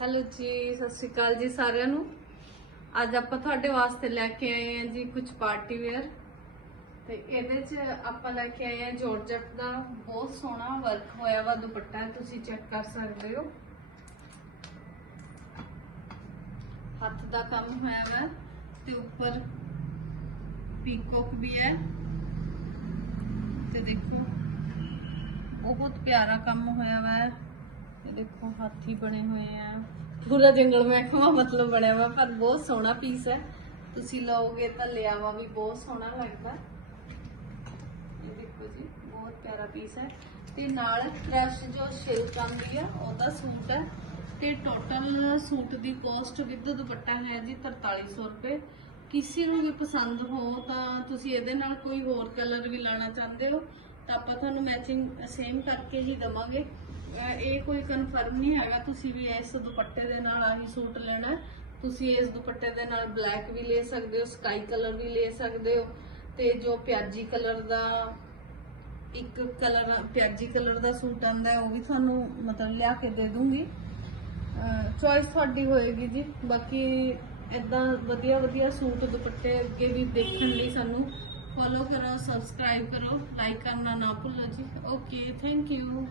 Hello ਜੀ, ਸਤਿ ਸ਼੍ਰੀ ਅਕਾਲ ਜੀ ਸਾਰਿਆਂ ਨੂੰ। ਅੱਜ ਆਪਾਂ ਤੁਹਾਡੇ ਵਾਸਤੇ ਲੈ ਕੇ ਆਏ ਹਾਂ ਜੀ ਕੁਝ ਪਾਰਟੀ ਵੇਅਰ। ਤੇ ਇਹਦੇ 'ਚ ਆਪਾਂ ਲੈ ਕੇ ਆਏ ਹਾਂ ਜੋਰਜਟ ਦਾ ਬਹੁਤ ਸੋਹਣਾ ਵਰਕ ਹੋਇਆ ਵਾ ਦੁਪੱਟਾ, ਤੁਸੀਂ ਚੈੱਕ ਕਰ ਸਕਦੇ ਹੋ। ਹੱਥ ਦਾ ਕੰਮ ਹੋਇਆ ਵਾ ਤੇ ਉੱਪਰ ਪੀਕੋਕ ਵੀ ਹੈ। ਤੇ ਦੇਖੋ, ਬਹੁਤ ਪਿਆਰਾ ਕੰਮ ਹੋਇਆ ਵਾ। ਇਹ ਦੇਖੋ, ਹਾਥੀ ਬਣੇ ਹੋਏ ਆ। ਪੂਰਾ ਜੰਗਲ ਮਹਿਕਮਾ ਮਤਲਬ ਬਣਿਆ ਵਾ, ਪਰ ਬਹੁਤ ਸੋਹਣਾ ਪੀਸ ਹੈ। ਤੁਸੀਂ ਲਓਗੇ ਤਾਂ ਲਿਆਵਾ ਵੀ, ਬਹੁਤ ਸੋਹਣਾ ਲੱਗਦਾ। ਇਹ ਦੇਖੋ ਜੀ, ਬਹੁਤ ਪਿਆਰਾ ਪੀਸ ਹੈ। ਤੇ ਨਾਲ ਕ੍ਰਸ਼ ਜੋ ਸਿਲਕ ਆਂਦੀ ਆ, ਉਹਦਾ ਸੂਟ ਹੈ। ਤੇ ਟੋਟਲ ਸੂਟ ਦੀ ਕੋਸਟ ਵਿਦ ਦੁਪੱਟਾ ਹੈ ਜੀ 4300 ਰੁਪਏ। ਕਿਸੇ ਨੂੰ ਵੀ ਪਸੰਦ ਹੋ ਤਾਂ ਤੁਸੀਂ ਇਹਦੇ ਨਾਲ ਕੋਈ ਹੋਰ ਕਲਰ ਵੀ ਲਾਣਾ ਚਾਹੁੰਦੇ ਹੋ, ਤਾਂ ਆਪਾਂ ਤੁਹਾਨੂੰ ਮੈਚਿੰਗ ਸੇਮ ਕਰਕੇ ਹੀ ਦਵਾਂਗੇ। ਇਹ ਕੋਈ ਕਨਫਰਮ ਨਹੀਂ ਹੈਗਾ। ਤੁਸੀਂ ਵੀ ਇਸ ਦੁਪੱਟੇ ਦੇ ਨਾਲ ਆਹੀ ਸੂਟ ਲੈਣਾ ਤੁਸੀਂ ਇਸ ਦੁਪੱਟੇ ਦੇ ਨਾਲ ਬਲੈਕ ਵੀ ਲੈ ਸਕਦੇ ਹੋ ਸਕਾਈ ਕਲਰ ਵੀ ਲੈ ਸਕਦੇ ਹੋ ਤੇ ਜੋ ਪਿਆਜੀ ਕਲਰ ਦਾ ਇੱਕ ਕਲਰ ਪਿਆਜੀ ਕਲਰ ਦਾ ਸੂਟ ਆਂਦਾ ਉਹ ਵੀ ਤੁਹਾਨੂੰ ਮਤਲਬ ਲਿਆ ਕੇ ਦੇ ਦੂੰਗੀ। ਚੋਇਸ ਤੁਹਾਡੀ ਹੋਏਗੀ ਜੀ। ਬਾਕੀ ਇਦਾਂ ਵਧੀਆ ਵਧੀਆ ਸੂਟ ਦੁਪੱਟੇ ਅੱਗੇ ਵੀ ਦੇਖਣ ਲਈ ਸਾਨੂੰ ਫੋਲੋ ਕਰੋ ਸਬਸਕ੍ਰਾਈਬ ਕਰੋ ਲਾਈਕ ਕਰਨਾ ਨਾ ਭੁੱਲੋ ਜੀ। Okay thank you